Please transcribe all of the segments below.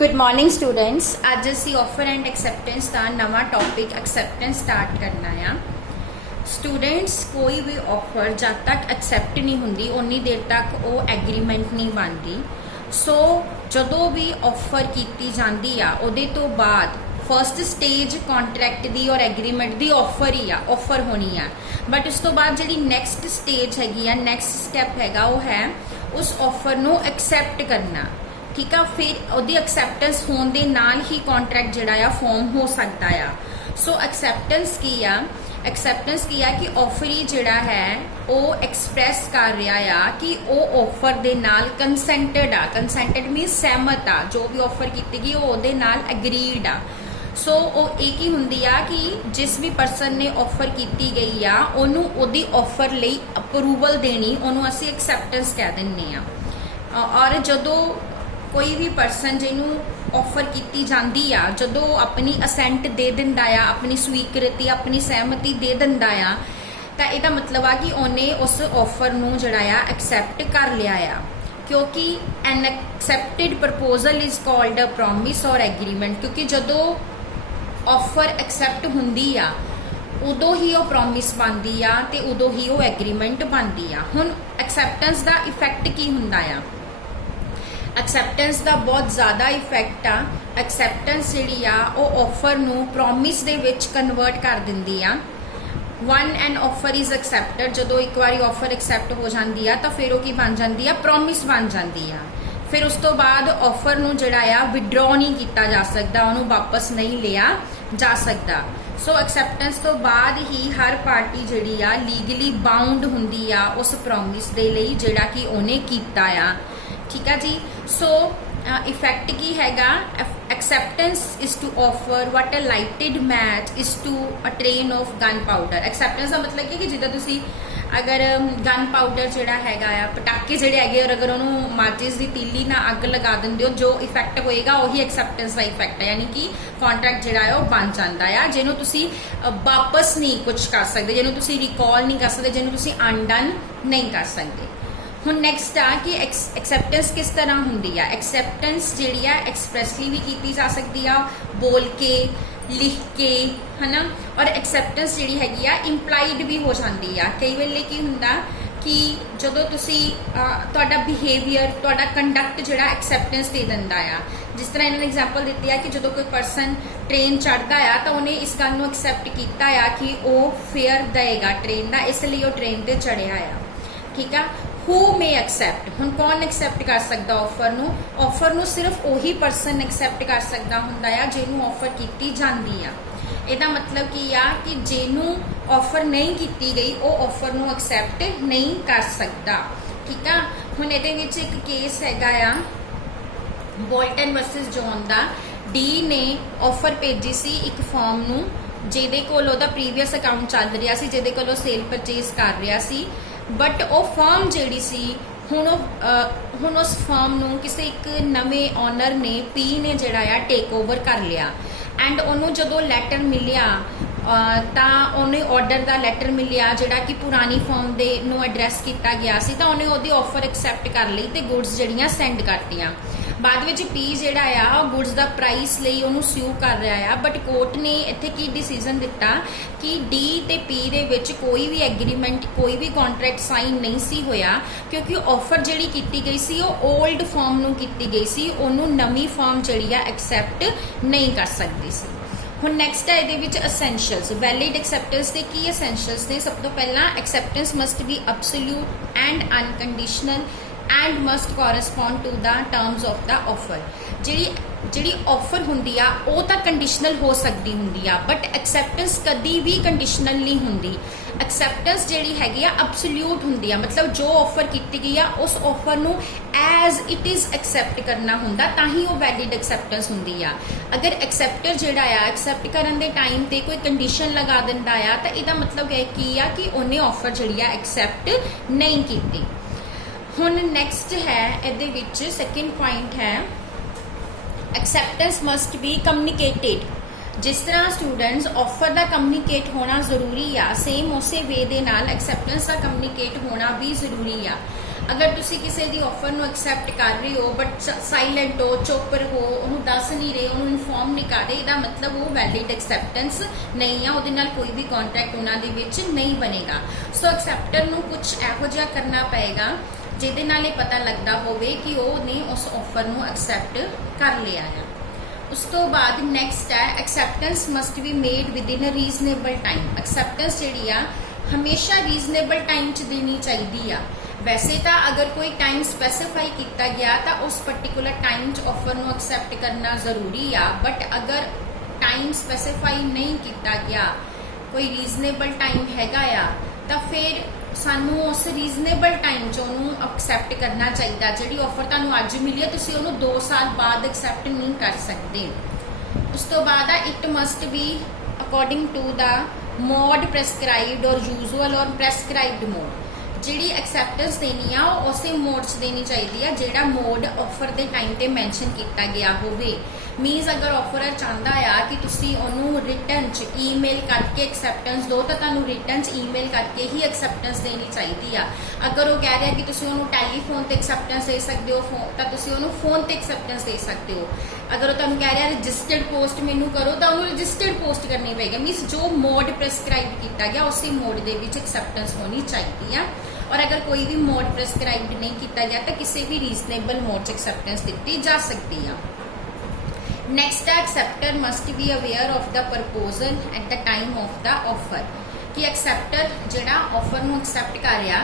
Good morning students. अज असी offer and एक्सैप्टेंस का नवा टॉपिक एक्सैप्टेंस स्टार्ट करना है। स्टूडेंट्स कोई भी ऑफर जब तक एक्सैप्ट नहीं होंगी उन्नी देर तक वो एग्रीमेंट नहीं बनती। सो जदों भी ऑफर की जाती आ उहदे तो बाद फर्स्ट स्टेज कॉन्ट्रैक्ट दी और agreement the offer he uh, offer होनी है। बट उस तो बाद जी नैक्सट स्टेज हैगी, नैक्सट स्टैप हैगा वो है उस ऑफर नू एक्सैप्ट करना। ठीक है, फिर उसकी एक्सैप्टेंस होने के नाल ही कॉन्ट्रैक्ट जिहड़ा फॉर्म हो सकता है। सो एक्सैप्टेंस की आ, एक्सैप्टेंस की आ कि ऑफर ही जिहड़ा है वो एक्सप्रैस कर रहा आ कि वो ऑफर दे नाल कंसेंटेड आ। कंसेंटेड मीनस सहमत आ, जो भी ऑफर की गई वो उहदे नाल एग्रीड आ। सो वो एक ही हुंदी आ कि जिस भी परसन ने ऑफर की गई आ उन्होंने उहदी ऑफर लई अप्रूवल देनी, उन्होंने असीं एक्सैप्टेंस कह दिंदे आ। और जदों कोई भी परसन जिन्होंने ऑफर की जाती आ, जदों अपनी असेंट दे दिंदा आ, अपनी स्वीकृति अपनी सहमति दे दिंदा आ, तो यदा मतलब आ कि उन्हें उस ऑफर नूं जिहड़ा आ एक्सैप्ट कर लिया आ। क्योंकि an accepted proposal is called a promise और एग्रीमेंट। क्योंकि जदों ऑफर एक्सैप्ट हुंदी आ उदों ही वो प्रॉमिस बनती आ ते उदों ही वो एग्रीमेंट बनती आ। हुण एक्सैप्टेंस का इफैक्ट की हुंदा आ? एक्सैप्टेंस का बहुत ज़्यादा इफैक्ट आ। एक्सैप्टेंस जी ऑफर नू प्रॉमिस दे विच कन्वर्ट कर दिंदी आ। वन एंड ऑफर इज एक्सैप्टेड, जदों एक बार ऑफर एक्सैप्ट हो जाती है तो फिर वो की बन जाती है, प्रॉमिस बन जाती है। फिर उस तो बाद ऑफर नू जिहड़ा विड्रॉ नहीं किया जा सकता, उन्होंने वापस नहीं लिया जा सकता। सो एक्सैप्टेंस तो बाद ही हर पार्टी जिहड़ी आ लीगली बाउंड हुंदी आ उस प्रॉमिस दे लई जिहड़ा कि उन्हें कीता आ। ठीक है जी। सो इफैक्ट की हैगा, acceptance is to offer what a lighted match is to a train of gunpowder. Acceptance का मतलब कि जिद्दां तुसीं अगर गन पाउडर जिहड़ा हैगा आ, पटाके जिहड़े हैगे और अगर उन्होंने माचिस की तीली ना अग लगा दिंदे हो, जो इफैक्ट होएगा वही एक्सैप्टेंस का इफैक्ट है। यानी कि कॉन्ट्रैक्ट जिहड़ा है वो बन जाता है, जिन्हों तुसीं वापस नहीं कुछ कर सकते, जिन्हों तुसीं रिकॉल नहीं कर सकते, जिन्हों तुसीं अनडन नहीं कर सकते। हुण नैक्सट आ कि एक्सैप्टेंस किस तरह होंदी है। एक्सैप्टेंस जिहड़ी आ एक्सप्रैसली भी की जा सकती है, बोल के लिख के, है ना। और एक्सैप्टेंस जिहड़ी हैगी आ इंप्लाइड भी हो जाती है। कई वेले की हुंदा कि जदों तुसीं तुहाडा बिहेवियर तुहाडा कंडक्ट जिहड़ा एक्सैप्टेंस दे दिंदा आ। जिस तरह इन्होंने एग्जाम्पल दी है कि जदों कोई परसन ट्रेन चढ़ता है तो उन्हें इस गल नूं एक्सैप्ट किया आ कि वह फेयर देगा ट्रेन का, इसलिए वो ट्रेन पर चढ़िया आ। ठीक है। हू मे एक्सैप्ट, हुण कौन एक्सैप्ट कर सकता ऑफर नूं? ऑफर नूं सिर्फ वही परसन एक्सैप्ट कर सकता हुंदा आ जिन्हों ऑफर की जाती आ। इहदा मतलब की आ कि जिन्हों ऑफर नहीं की गई वो ऑफर नूं एक्सैप्ट नहीं कर सकता। ठीक है। हुण इहदे विच एक केस हैगा आ बोल्टन वर्सिस जॉन दा। डी ने ऑफर भेजी सी एक फर्म नूं जिहदे कोल ओहदा प्रीवियस अकाउंट चल रहा सी, जिहदे कोल सेल परचेज कर रहा सी। बट वो फर्म जिहड़ी सी हुण उस फर्म नूं किसी एक नवे ओनर ने पी ने जिहड़ा आ टेक ओवर कर लिया। एंड उन्होंने जदों लैटर मिलिया तो उन्हें ऑर्डर का लैटर मिलिया जिहड़ा कि पुरानी फर्म दे नूं एड्रैस किया गया सी, तो उन्हें उहदी ऑफर एक्सैप्ट कर ली तो गुड्स जिहड़ियां सेंड करतियां। बाद विच पी जिहड़ा आ गुड्स का प्राइस लई उहनूं स्यू कर रहा है। बट कोर्ट ने इत्थे की डिसीजन दिता कि डी ते पी दे विच कोई भी एग्रीमेंट कोई भी कॉन्ट्रैक्ट साइन नहीं सी होया, क्योंकि ऑफर जिहड़ी कीती गई सी वो ओल्ड फर्म नूं कीती गई सी, उहनूं नवी फर्म जिहड़ी आ एक्सैप्ट नहीं कर सकदी सी। हुण नैक्सट है इहदे विच एसेंशियल्स। वैलिड एक्सैप्टेंस के की एसेंशियल्स ने? सब तो पहला acceptance must be absolute and unconditional and must correspond to the terms of the offer. जिहड़ी ऑफर हुंदी आ वो तो कंडीशनल हो सकती हुंदी आ, बट एक्सैप्टेंस कदी भी कंडीशनल नहीं हुंदी। एक्सैप्टेंस जिहड़ी हैगी आ अब्सोल्यूट हुंदी आ, मतलब जो ऑफर की गई आ उस ऑफर नूं एज इट इज़ एक्सैप्ट करना हुंदा तां ही वो वैलिड एक्सैप्टेंस हुंदी आ। अगर एक्सैप्टर जिहड़ा आ एक्सैप्ट करन दे टाइम ते कोई कंडीशन लगा दिंदा आ तो इहदा मतलब है की आ कि उन्हें ऑफर जिहड़ी आ एक्सैप्ट नहीं कीती। हुण नैक्सट है इहदे विच सैकेंड पॉइंट है एक्सैप्टेंस मस्ट बी कम्युनिकेटेड। जिस तरह स्टूडेंट्स ऑफर का कम्युनिकेट होना जरूरी आ, सेम उस वे दे नाल एक्सैप्टेंस का कम्युनिकेट होना भी जरूरी आ। अगर तुसी किसी दी ऑफर नु एक्सेप्ट कर रहे हो बट साइलेंट हो, चुप रहो, उन्होंने दस नहीं रहे, उन्होंने इनफॉर्म नहीं कर रहे, इसका मतलब वो वैलिड एक्सेप्टेंस नहीं है, उहदे नाल कोई भी कॉन्ट्रैक्ट उन्हां दे विच नहीं बनेगा। सो एक्सेप्टर नु कुछ इहो जिहा करना पएगा जिहदे नाल ये पता लगदा होवे कि उहने उस ऑफर नु एक्सेप्ट कर लिया है। उस तो बाद नैक्सट है acceptance must be made with in a reasonable time. Acceptance जिहड़ी आ हमेशा रीजनेबल टाइम च देनी चाहिदी आ। वैसे तो अगर कोई टाइम स्पैसीफाई किया गया तो उस पर्टिकुलर टाइम च ऑफर नु एक्सेप्ट करना जरूरी आ, बट अगर टाइम स्पैसीफाई नहीं किया गया, कोई रीजनेबल टाइम हैगा आ, तो फिर सानू उस रीजनेबल टाइम च उन्होंने एक्सेप्ट करना चाहिए। जिहड़ी ऑफर तुहानू अज मिली है तुसीं उहनूं 2 साल बाद एक्सेप्ट नहीं कर सकते। उस तो बाद it must be according to the mode prescribed और यूजुअल और प्रेसक्राइब्ड मोड। जिहड़ी एक्सेप्टेंस देनी आ उस मोड च देनी चाहिए जिहड़ा मोड ऑफर के टाइम पर मैंशन किया गया होवे। मीनस अगर ऑफरर चाहता आ कि तुसी उन्होंने रिटर्न च ईमेल करके एक्सेप्टेंस दो तो तुहानू रिटर्न च ईमेल करके ही एक्सेप्टेंस देनी चाहिए आ। अगर वो कह रहा है कि तुसी उन्होंने टैलीफोन ते एक्सेप्टेंस दे सकते हो तो तुसी उन्होंने फोन ते एक्सेप्टेंस दे सकते हो। अगर वो तुहानू कह रहा है रजिस्टर्ड पोस्ट मैनू करो तो उन्होंने रजिस्टर्ड पोस्ट करनी पेगी। मीनस जो मोड प्रेसक्राइब किया गया उसी मोड के एक्सेप्टेंस होनी चाहिए आ। और अगर कोई भी मोड प्रेसक्राइब्ड नहीं किया गया तो किसी भी रीजनेबल मोड एक्सेप्टेंस दी जा सकती है। Next acceptor must be aware of the proposal at the time of the offer. कि एक्सेप्टर जिहड़ा ऑफर नूं एक्सेप्ट कर रहा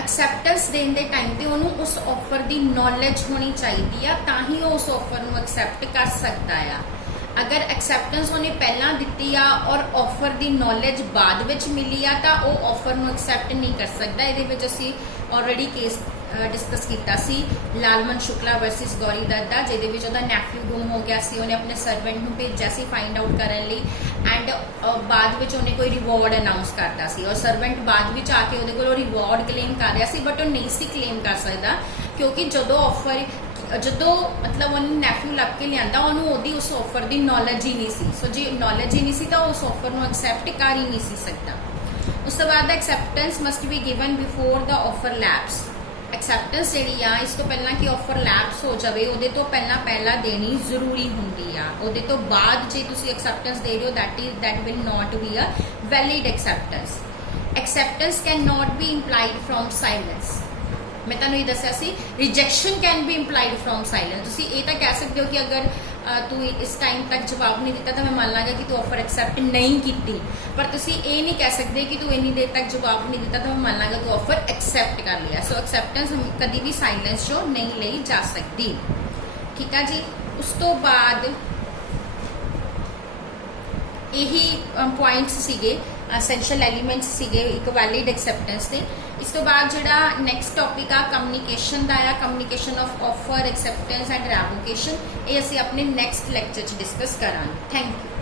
एक्सेप्टेंस देने के टाइम पर उन्होंने उस ऑफर की नॉलेज होनी चाहिए तां ही उस ऑफर नूं एक्सेप्ट कर सकता है। अगर एक्सेप्टेंस उन्हें पहला दी आ और ऑफर की नॉलेज बाद विच मिली आ तो वो ऑफर नूं एक्सेप्ट नहीं कर सकता। ये असी ऑलरेडी केस डिस्कस किया सी लालमन शुक्ला वर्सिस गौरी दत्ता, जिहदे विच उहदा नैफ्यू गुम हो गया सी, उन्हें अपने सर्वेंट नूं भेजिया सी फाइंड आउट करने लई एंड बाद विच उन्हें कोई रिवॉर्ड अनाउंस करता सी और सर्वेंट बाद विच आके उहदे कोलों रिवॉर्ड क्लेम कर रहा सी, बट वो नहीं सी क्लेम कर सकता क्योंकि जदों ऑफर जो मतलब उन्हें नैफ्यू लभ के लिया उन्होंने उस ऑफर की नॉलेज ही नहीं सी। सो जो नॉलेज ही नहीं सी तो उस ऑफर को एक्सेप्ट कर ही नहीं सी सकता। उस तो बाद acceptance must be given before the offer lapse. Acceptance जी आ इस तो पहला कि ऑफर लैप्स हो जाए वो तो पहला देनी जरूरी होंगी आ। वो तो बाद जो तुम एक्सेप्टेंस दे रहे हो that will not be a valid acceptance. Acceptance can not be implied from silence. मैं तुहानू ये दस्या सी rejection can be implied from silence. तुसी ये तो कह सकते हो कि अगर तू इस टाइम तक जवाब नहीं दिता तो मैं मान लाँगा कि तू ऑफर एक्सेप्ट नहीं की, पर तुसी ये नहीं कह सकते कि तू इन्नी देर तक जवाब नहीं दिता तो मैं मान लाँगा तू ऑफर एक्सेप्ट कर लिया। सो एक्सेप्टेंस कभी भी साइलेंस जो नहीं ली जा सकती। ठीक है जी। उस तो बाद यही पॉइंट्स सीगे एसेंशियल एलीमेंट्स सीगे एक वैलिड एक्सेप्टेंस के। इस तो बाद जिहड़ा नैक्सट टॉपिक आ कम्युनिकेशन का आ, communication of offer acceptance and revocation, ये असीं अपने नैक्सट लैक्चर डिस्कस करांगे। Thank you.